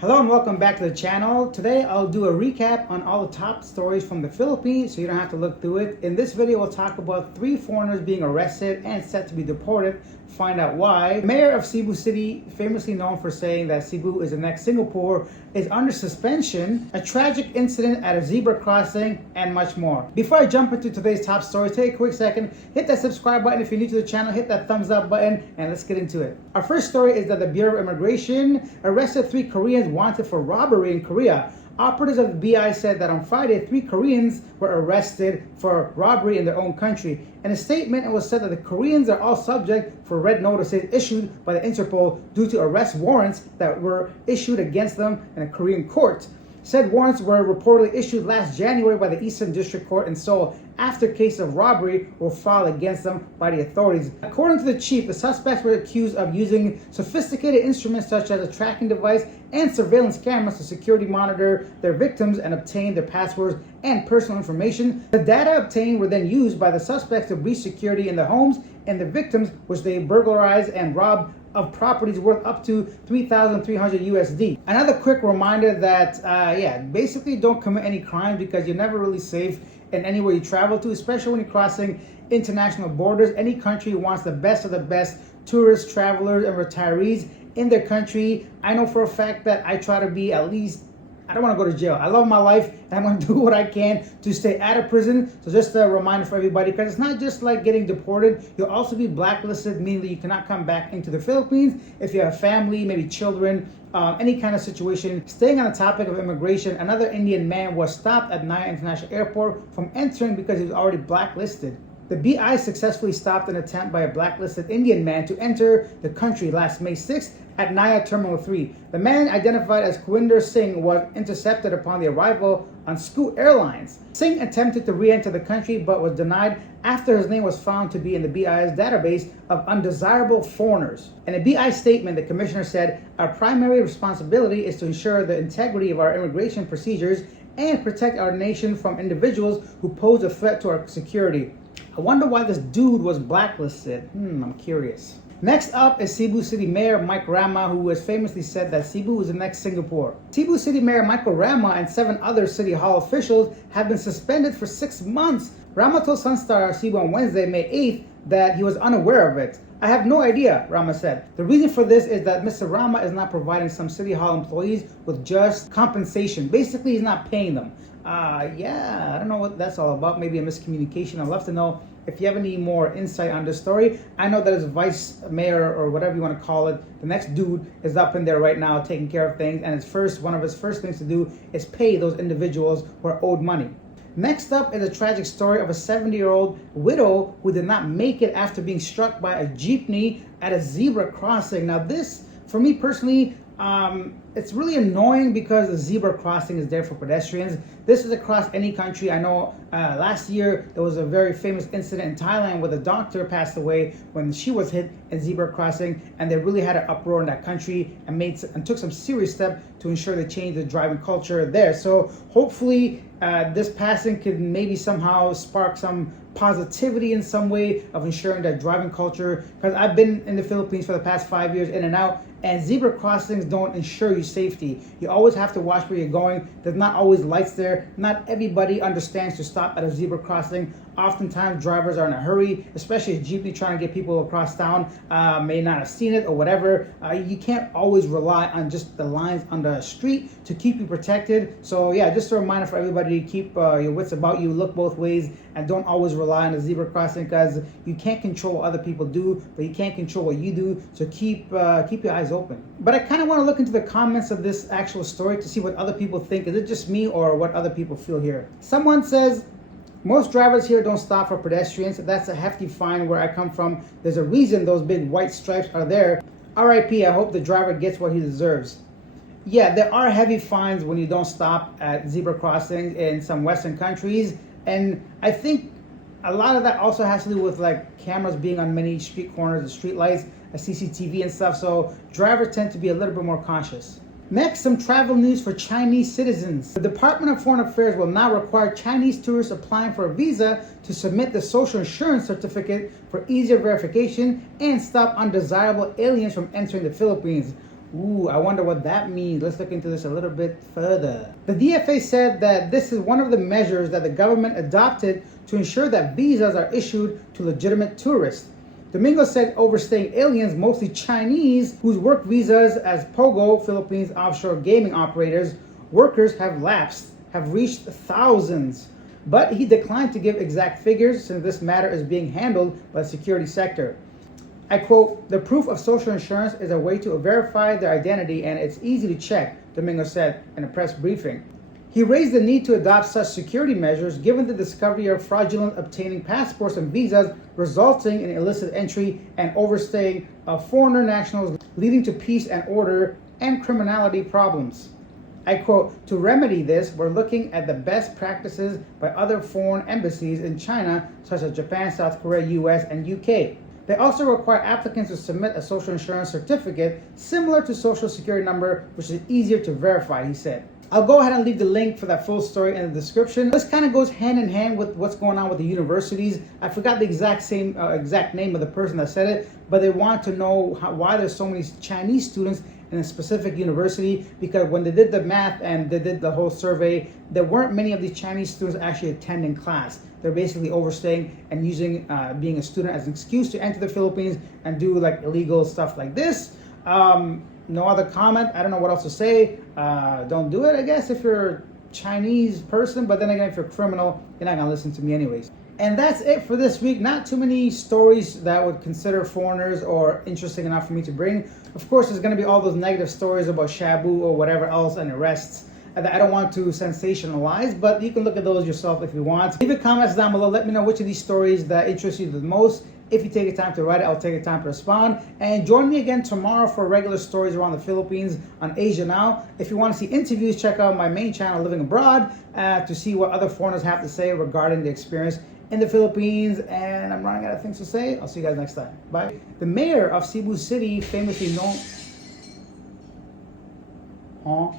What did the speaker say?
Hello and welcome back to the channel. Today I'll do a recap on all the top stories from the Philippines so you don't have to look through it. In this video we'll talk about 3 foreigners being arrested and set to be deported. Find out why. The mayor of SIU City, famously known for saying that Cebu is the next Singapore, is under suspension, a tragic incident at a zebra crossing, and much more. Before I jump into today's top stories, take a quick second, hit that subscribe button if you're new to the channel, hit that thumbs up button, and let's get into it. Our first story is that the Bureau of Immigration arrested 3 Koreans wanted for robbery in Korea. Operatives of the BI said that on Friday, 3 Koreans were arrested for robbery in their own country. In a statement, it was said that the Koreans are all subject for red notices issued by the Interpol due to arrest warrants that were issued against them in a Korean court. Said warrants were reportedly issued last January by the Eastern District Court in Seoul after cases of robbery were filed against them by the authorities. According to the chief, the suspects were accused of using sophisticated instruments such as a tracking device and surveillance cameras to security monitor their victims and obtain their passwords and personal information. The data obtained were then used by the suspects to breach security in their homes and the victims, which they burglarized and robbed of properties worth up to 3,300 USD. Another quick reminder that, basically don't commit any crimes because you're never really safe in anywhere you travel to, especially when you're crossing international borders. Any country wants the best of the best tourists, travelers, and retirees in their country. I know for a fact that I try to be at least, I don't want to go to jail. I love my life and I'm going to do what I can to stay out of prison. So just a reminder for everybody, because it's not just like getting deported. You'll also be blacklisted, meaning that you cannot come back into the Philippines if you have family, maybe children, any kind of situation. Staying on the topic of immigration, another Indian man was stopped at Naya International Airport from entering because he was already blacklisted. The BI successfully stopped an attempt by a blacklisted Indian man to enter the country last May 6th at Naya Terminal 3. The man, identified as Kuinder Singh, was intercepted upon the arrival on Scoot Airlines. Singh attempted to re-enter the country but was denied after his name was found to be in the BI's database of undesirable foreigners. In a BI statement, the commissioner said, "Our primary responsibility is to ensure the integrity of our immigration procedures and protect our nation from individuals who pose a threat to our security." I wonder why this dude was blacklisted. I'm curious. Next up is Cebu City Mayor Mike Rama, who has famously said that Cebu is the next Singapore. Cebu City Mayor Michael Rama and 7 other City Hall officials have been suspended for 6 months. Rama told Sunstar Cebu on Wednesday, May 8th, that he was unaware of it. "I have no idea," Rama said. The reason for this is that Mr. Rama is not providing some City Hall employees with just compensation. Basically, he's not paying them. I don't know what that's all about. Maybe a miscommunication. I'd love to know if you have any more insight on this story. I know that his vice mayor, or whatever you want to call it, the next dude, is up in there right now taking care of things, and one of his first things to do is pay those individuals who are owed money. Next up is a tragic story of a 70-year-old widow who did not make it after being struck by a jeepney at a zebra crossing. Now this, for me personally, it's really annoying because the zebra crossing is there for pedestrians. This is across any country. I know last year there was a very famous incident in Thailand where the doctor passed away when she was hit at zebra crossing, and they really had an uproar in that country and took some serious steps to ensure they changed the driving culture there. So hopefully this passing could maybe somehow spark some positivity in some way of ensuring that driving culture, because I've been in the Philippines for the past 5 years in and out, and zebra crossings don't ensure you safety. You always have to watch where you're going. There's not always lights there. Not everybody understands to stop at a zebra crossing. Oftentimes drivers are in a hurry, especially a jeepney trying to get people across town, may not have seen it or whatever. You can't always rely on just the lines on the street to keep you protected. So yeah, just a reminder for everybody to keep your wits about you, look both ways, and don't always rely on the zebra crossing, because you can't control what other people do, but you can't control what you do. So keep your eyes open. But I kind of want to look into the comments of this actual story to see what other people think. Is it just me or what other people feel here? Someone says, "Most drivers here don't stop for pedestrians. That's a hefty fine where I come from. There's a reason those big white stripes are there. RIP, I hope the driver gets what he deserves." Yeah, there are heavy fines when you don't stop at zebra crossings in some Western countries. And I think a lot of that also has to do with like cameras being on many street corners, the street lights, a CCTV and stuff. So drivers tend to be a little bit more cautious. Next, some travel news for Chinese citizens. The Department of Foreign Affairs will now require Chinese tourists applying for a visa to submit the social insurance certificate for easier verification and stop undesirable aliens from entering the Philippines. Ooh, I wonder what that means. Let's look into this a little bit further. The DFA said that this is one of the measures that the government adopted to ensure that visas are issued to legitimate tourists. Domingo said overstaying aliens, mostly Chinese, whose work visas as POGO, Philippines offshore gaming operators, workers have lapsed, have reached thousands. But he declined to give exact figures since this matter is being handled by the security sector. I quote, "The proof of social insurance is a way to verify their identity and it's easy to check," Domingo said in a press briefing. He raised the need to adopt such security measures given the discovery of fraudulent obtaining passports and visas resulting in illicit entry and overstaying of foreigner nationals, leading to peace and order and criminality problems. I quote, "To remedy this, we're looking at the best practices by other foreign embassies in China, such as Japan, South Korea, US, and UK. They also require applicants to submit a social insurance certificate similar to social security number, which is easier to verify," he said. I'll go ahead and leave the link for that full story in the description. This kind of goes hand in hand with what's going on with the universities. I forgot the exact name of the person that said it, but they want to know why there's so many Chinese students in a specific university, because when they did the math and they did the whole survey, there weren't many of these Chinese students actually attending class. They're basically overstaying and using being a student as an excuse to enter the Philippines and do like illegal stuff like this. No other comment. I don't know what else to say. Don't do it, I guess, if you're a Chinese person. But then again, if you're a criminal, you're not going to listen to me anyways. And that's it for this week. Not too many stories that would consider foreigners or interesting enough for me to bring. Of course, there's going to be all those negative stories about Shabu or whatever else and arrests that I don't want to sensationalize, but you can look at those yourself if you want. Leave your comments down below. Let me know which of these stories that interest you the most. If you take the time to write it, I'll take the time to respond. And join me again tomorrow for regular stories around the Philippines on Asia Now. If you want to see interviews, check out my main channel, Living Abroad, to see what other foreigners have to say regarding the experience in the Philippines. And I'm running out of things to say. I'll see you guys next time. Bye. The mayor of SIU City, famously known...